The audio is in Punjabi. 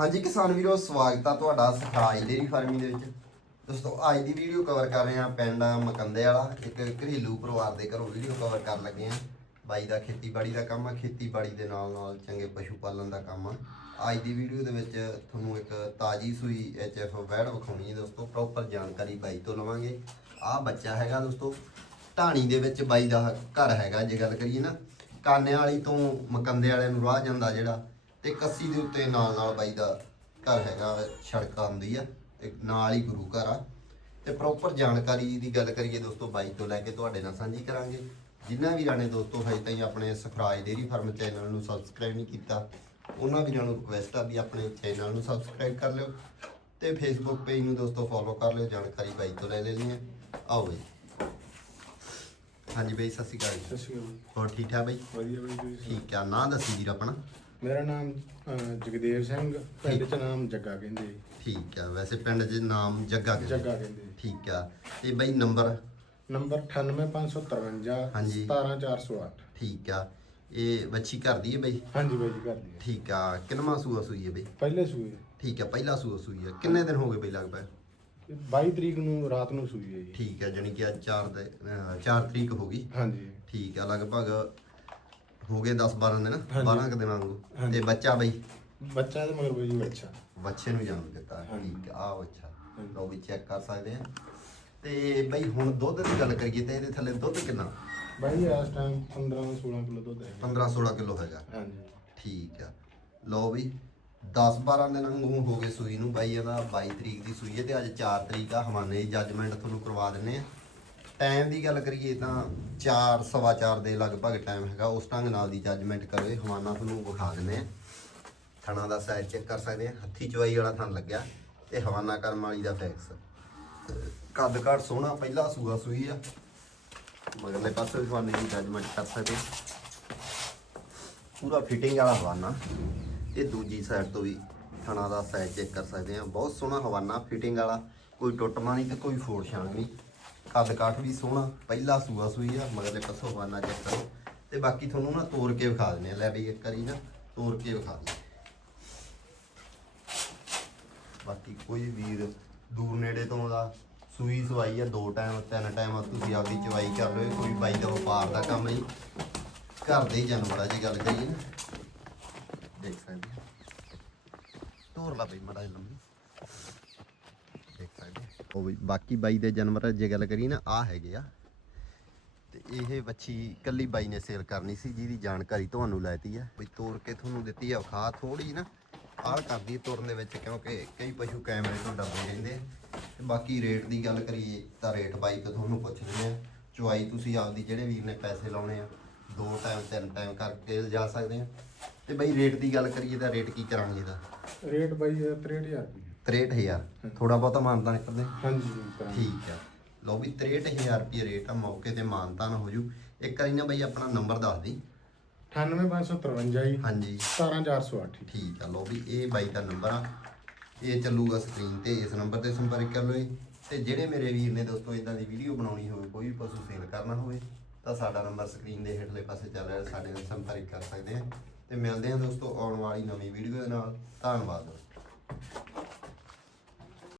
ਹਾਂਜੀ ਕਿਸਾਨ ਵੀਰੋ, ਸਵਾਗਤ ਆ ਤੁਹਾਡਾ ਸਖਾਈ ਡੇਰੀ ਫਾਰਮਿੰਗ ਦੇ ਵਿੱਚ। ਦੋਸਤੋ, ਅੱਜ ਦੀ ਵੀਡੀਓ ਕਵਰ ਕਰ ਰਹੇ ਆ ਪਿੰਡ ਮਕੰਦੇ ਵਾਲਾ, ਇੱਕ ਘਰੇਲੂ ਪਰਿਵਾਰ ਦੇ ਘਰੋਂ ਵੀਡੀਓ ਕਵਰ ਕਰਨ ਲੱਗੇ ਆ। ਬਾਈ ਦਾ ਖੇਤੀਬਾੜੀ ਦਾ ਕੰਮ ਆ, ਖੇਤੀਬਾੜੀ ਦੇ ਨਾਲ ਨਾਲ ਚੰਗੇ ਪਸ਼ੂ ਪਾਲਣ ਦਾ ਕੰਮ ਆ। ਅੱਜ ਦੀ ਵੀਡੀਓ ਦੇ ਵਿੱਚ ਤੁਹਾਨੂੰ ਇੱਕ ਤਾਜੀ ਸੂਈ ਐਚਐਫ ਵੈੜ ਵਿਖਾਉਣੀ ਹੈ ਦੋਸਤੋ ਪ੍ਰੋਪਰ ਜਾਣਕਾਰੀ ਬਾਈ ਤੋਂ ਲਵਾਂਗੇ। ਆਹ ਬੱਚਾ ਹੈਗਾ ਦੋਸਤੋ, ਢਾਣੀ ਦੇ ਵਿੱਚ ਬਾਈ ਦਾ ਘਰ ਹੈਗਾ ਜੇ ਗੱਲ ਕਰੀਏ ਨਾ। ਕਾਨੇ ਵਾਲੀ ਤੋਂ ਮਕੰਦੇ ਵਾਲਿਆਂ ਨੂੰ ਰਾਹ ਜਾਂਦਾ ਜਿਹੜਾ ਤੇ ਕੱਸੀ ਦੇ ਉੱਤੇ ਨਾਲ ਨਾਲ ਬਾਈ ਦਾ ਘਰ ਹੈਗਾ ਸੜਕ ਆਉਂਦੀ ਆ ਤੇ ਨਾਲ ਹੀ ਗੁਰੂ ਘਰ ਆ। ਤੇ ਪ੍ਰੋਪਰ ਜਾਣਕਾਰੀ ਦੀ ਗੱਲ ਕਰੀਏ ਦੋਸਤੋ ਬਾਈ ਤੋਂ ਲੈ ਕੇ ਤੁਹਾਡੇ ਨਾਲ ਸਾਂਝੀ ਕਰਾਂਗੇ। ਜਿਨ੍ਹਾਂ ਵੀਰਾਂ ਨੇ ਦੋਸਤੋ ਹਜੇ ਤਾਈਂ ਆਪਣੇ ਸਫਰਾਜ ਡੇਰੀ ਫਾਰਮ ਚੈਨਲ ਨੂੰ ਸਬਸਕ੍ਰਾਈਬ ਨਹੀਂ ਕੀਤਾ ਉਹਨਾਂ ਵੀਰਾਂ ਨੂੰ ਰਿਕੁਐਸਟ ਆ ਵੀ ਆਪਣੇ ਚੈਨਲ ਨੂੰ ਸਬਸਕ੍ਰਾਈਬ ਕਰ ਲਿਓ। ਤੇ ਫੇਸਬੁੱਕ ਪੇਜ ਨੂੰ ਦੋਸਤੋ ਫੋਲੋ ਕਰ ਲਿਓ ਜਾਣਕਾਰੀ ਬਾਈ ਤੋਂ ਲੈ ਲੈਣੀ ਹੈ। ਆਓ ਬਈ। ਹਾਂਜੀ ਬਈ ਸਤਿ ਸ਼੍ਰੀ ਅਕਾਲ ਜੀ। ਸਤਿ ਸ਼੍ਰੀ ਅਕਾਲ। ਹੋਰ ਠੀਕ ਠਾਕ ਬਈ? ਵਧੀਆ ਬਈ? ਠੀਕ ਆ ਨਾਂ ਦੱਸੀ ਵੀਰ ਆਪਣਾ। ਮੇਰਾ ਨਾਮ ਅਹ, ਜਗਦੇਵ ਸਿੰਘ ਪਿੰਡ ਚ ਨਾਮ ਜੱਗਾ ਕਹਿੰਦੇ ਜੀ। ਠੀਕ ਆ ਵੈਸੇ ਪਿੰਡ ਦੇ ਨਾਮ ਜੱਗਾ ਕਹਿੰਦੇ। ਜੱਗਾ ਕਹਿੰਦੇ ਜੀ। ਠੀਕ ਆ ਤੇ ਬਈ ਨੰਬਰ? ਨੰਬਰ 98553 ਹਾਂਜੀ। 17408 ਠੀਕ ਆ ਇਹ ਬੱਚੀ ਘਰ ਦੀ ਹੈ ਬਈ? ਹਾਂਜੀ ਬਾਈ ਜੀ ਕਰਦੀ ਹੈ ਠੀਕ ਆ ਕਿੰਨਵਾਂ ਸੂਆ ਸੂਈ ਹੈ ਬਈ? ਪਹਿਲੇ ਸੂਏ ਠੀਕ ਆ ਪਹਿਲਾ ਸੂਆ ਸੂਈ ਹੈ ਕਿੰਨੇ ਦਿਨ ਹੋ ਗਏ ਬਈ ਲਗਭਗ? 22 ਤਰੀਕ ਨੂੰ ਰਾਤ ਨੂੰ ਸੂਈ ਹੈ ਜੀ। ਠੀਕ ਆ ਜਾਨੀ ਕਿ ਅੱਜ 4 ਦੇ 4 ਤਰੀਕ ਹੋ ਗਈ। ਹਾਂਜੀ। ਠੀਕ ਆ ਲਗਭਗ ਹੋ ਗਏ 10 12 ਦਿਨ ਹਾਂਜੀ। 12 ਕੁ ਦਿਨਾਂ ਹਾਂਜੀ। ਤੇ ਬੱਚਾ ਬਈ? ਬੱਚਾ ਤੇ ਮਗਰ ਬਾਈ ਬੱਚਾ। ਬੱਚੇ ਨੂੰ ਜਨਮ ਦਿੱਤਾ। ਠੀਕ ਆ ਹਾਂਜੀ। ਲਓ ਵੀ ਚੈੱਕ ਕਰ ਸਕਦੇ ਆ। ਤੇ ਬਈ ਹੁਣ ਦੁੱਧ ਦੀ ਗੱਲ ਕਰੀਏ ਤੇ ਇਹਦੇ ਥੱਲੇ ਦੁੱਧ ਕਿੰਨਾ? ਬਾਈ ਇਸ ਟਾਈਮ 15 16 ਕਿਲੋ ਦੁੱਧ ਹੈ 15 16 ਕਿਲੋ ਹੈਗਾ। ਹਾਂਜੀ। ਠੀਕ ਆ। ਲਓ ਵੀ 10 12 ਦਿਨ ਵਾਂਗੂ ਹੋ ਗਏ ਸੂਈ ਨੂੰ। ਬਾਈ ਇਹਦਾ 22 ਤਰੀਕ ਦੀ ਸੂਈ ਹੈ ਤੇ ਅੱਜ 4 ਤਰੀਕ ਆ। ਹਵਾਨੇ ਦੀ ਜੱਜਮੈਂਟ ਤੁਹਾਨੂੰ ਕਰਵਾ ਦਿੰਨੇ ਆ। ਟਾਈਮ ਦੀ ਗੱਲ ਕਰੀਏ ਤਾਂ 4 ਸਵਾ 4 ਦੇ ਲਗਭਗ ਟਾਈਮ ਹੈਗਾ, ਉਸ ਢੰਗ ਨਾਲ ਦੀ ਜੱਜਮੈਂਟ ਕਰੋ, ਇਹ ਹਵਾਨਾ ਤੁਹਾਨੂੰ ਵਿਖਾ ਦਿੰਦੇ ਆ। ਥਣਾ ਦਾ ਸਾਈਜ਼ ਚੈੱਕ ਕਰ ਸਕਦੇ ਆ। ਹੱਥੀ ਚਵਾਈ ਵਾਲਾ ਥਣ ਲੱਗਿਆ ਤੇ ਹਵਾਨਾ ਕਰਮ ਵਾਲੀ ਦਾ ਫੈਕਸ ਕੱਦ ਕਾਠ ਸੋਹਣਾ, ਪਹਿਲਾ ਸੂਆ ਸੂਈ ਆ। ਮਗਰਲੇ ਪਾਸੇ ਵੀ ਹਵਾਨੇ ਦੀ ਜੱਜਮੈਂਟ ਕਰ ਸਕਦੇ ਪੂਰਾ ਫਿਟਿੰਗ ਵਾਲਾ ਹਵਾਨਾ। ਤੇ ਦੂਜੀ ਸਾਈਡ ਤੋਂ ਵੀ ਥਣਾ ਦਾ ਸਾਈਜ਼ ਚੈੱਕ ਕਰ ਸਕਦੇ ਆ। ਬਹੁਤ ਸੋਹਣਾ ਹਵਾਨਾ ਫਿਟਿੰਗ ਵਾਲਾ। ਕੋਈ ਟੁੱਟਮਾ ਨਹੀਂ ਤੇ ਕੋਈ ਫੋੜ ਛਾਣ ਨਹੀਂ। ਕੱਦ ਕਾਠ ਵੀ ਸੋਹਣਾ, ਪਹਿਲਾ ਸੂਆ ਸੂਈ ਆ, ਮਗਰਲੇ ਪਾਸੋਂ ਹਵਾਨਾ ਚੱਕਰ ਤੇ ਬਾਕੀ ਤੁਹਾਨੂੰ ਨਾ ਤੋੜ ਕੇ ਵਿਖਾ ਦਿੰਦੇ ਆ, ਲੈ ਵੀ ਇੱਕ ਵਾਰੀ ਨਾ ਤੋੜ ਕੇ ਵਿਖਾ ਦਿੰਦੇ ਬਾਕੀ ਕੋਈ ਵੀਰ ਦੂਰ ਨੇੜੇ ਤੋਂ ਦਾ ਸੂਈ ਸਵਾਈ ਆ, ਦੋ ਟਾਈਮ, ਤਿੰਨ ਟਾਈਮ ਤੁਸੀਂ ਆਪਦੀ ਚਵਾਈ ਕਰ ਲਓ ਕੋਈ ਬਾਈ ਦਾ ਵਪਾਰ ਦਾ ਕੰਮ ਨਹੀਂ। ਘਰ ਦੇ ਹੀ ਜਾਨਵਰਾਂ ਦੀ ਗੱਲ ਕਰੀਏ ਨਾ। ਦੇਖ ਸਕਦੇ ਤੋਰ ਲਾ ਬਈ ਮੜਾ ਲੰਮੀ। ਦੇਖ ਉਹ ਵੀ ਬਾਕੀ ਬਾਈ ਦੇ ਜਾਨਵਰ ਜੇ ਗੱਲ ਕਰੀਏ ਨਾ ਆ ਹੈਗੇ ਆ। ਤੇ ਇਹ ਵੱਛੀ ਕੱਲੀ ਬਾਈ ਨੇ ਸੇਲ ਕਰਨੀ ਸੀ, ਜਿਹਦੀ ਜਾਣਕਾਰੀ ਤੁਹਾਨੂੰ ਲੈਤੀ ਆ। ਬਈ ਤੋਰ ਕੇ ਤੁਹਾਨੂੰ ਦਿੱਤੀ ਆ ਖਾ ਥੋੜੀ ਨਾ। ਆਹ ਕਰਦੀ ਤੁਰਨ ਦੇ ਵਿੱਚ, ਕਿਉਂਕਿ ਕਈ ਪਸ਼ੂ ਕੈਮਰੇ ਤੋਂ ਡਰਦੇ ਰਹਿੰਦੇ ਆ। ਤੇ ਬਾਕੀ ਰੇਟ ਦੀ ਗੱਲ ਕਰੀਏ, ਤਾਂ ਰੇਟ ਬਾਈ ਤੋਂ ਤੁਹਾਨੂੰ ਪੁੱਛ ਲੈਂਦੇ ਆ। ਚੁਆਈ ਤੁਸੀਂ ਆਪਦੀ ਜਿਹੜੇ ਵੀਰ ਨੇ ਪੈਸੇ ਲਾਉਣੇ ਆ, ਦੋ ਟਾਈਮ, ਤਿੰਨ ਟਾਈਮ ਕਰਕੇ ਜਾ ਸਕਦੇ ਆ। ਤੇ ਬਈ ਰੇਟ ਦੀ ਗੱਲ ਕਰੀਏ, ਤਾਂ ਰੇਟ ਕੀ ਕਰਾਂਗੇ ਇਹਦਾ? ਰੇਟ ਬਾਈ 63000 ਰੁਪਏ 63000 ਥੋੜਾ ਬਹੁਤਾ ਮਾਨਤਾਨ ਕਰਦੇ ਹਾਂਜੀ ਠੀਕ ਆ। ਲਓ ਵੀ 63000 ਰੁਪਏ ਰੇਟ ਆ ਮੌਕੇ ਤੇ ਮਾਨਤਾਨ ਹੋ ਜੂ। ਇੱਕ ਵਾਰੀ ਨਾ ਬਈ ਆਪਣਾ ਨੰਬਰ ਦੱਸ ਦੀ। 98553 ਜੀ। ਹਾਂਜੀ। 17408 ਠੀਕ ਆ ਲਓ ਵੀ ਇਹ ਬਾਈ ਦਾ ਨੰਬਰ ਆ। ਇਹ ਚੱਲੂਗਾ ਸਕਰੀਨ ਤੇ ਇਸ ਨੰਬਰ ਤੇ ਸੰਪਰਕ ਕਰ ਲਓ। ਤੇ ਜਿਹੜੇ ਮੇਰੇ ਵੀਰ ਨੇ ਦੋਸਤੋ ਇਦਾਂ ਦੀ ਵੀਡੀਓ ਬਣਾਉਣੀ ਹੋਵੇ ਕੋਈ ਵੀ ਪਸ਼ੂ ਸੇਲ ਕਰਨਾ ਹੋਵੇ ਤਾਂ ਸਾਡਾ ਨੰਬਰ ਸਕਰੀਨ ਦੇ ਹੇਠਲੇ ਪਾਸੇ ਚੱਲ ਰਿਹਾ ਸਾਡੇ ਨਾਲ ਸੰਪਰਕ ਕਰ ਸਕਦੇ ਆ ਤੇ ਮਿਲਦੇ ਆ ਦੋਸਤੋ ਆਉਣ ਵਾਲੀ ਨਵੀਂ ਵੀਡੀਓ ਦੇ ਨਾਲ। ਧੰਨਵਾਦ ਦੋਸਤੋ।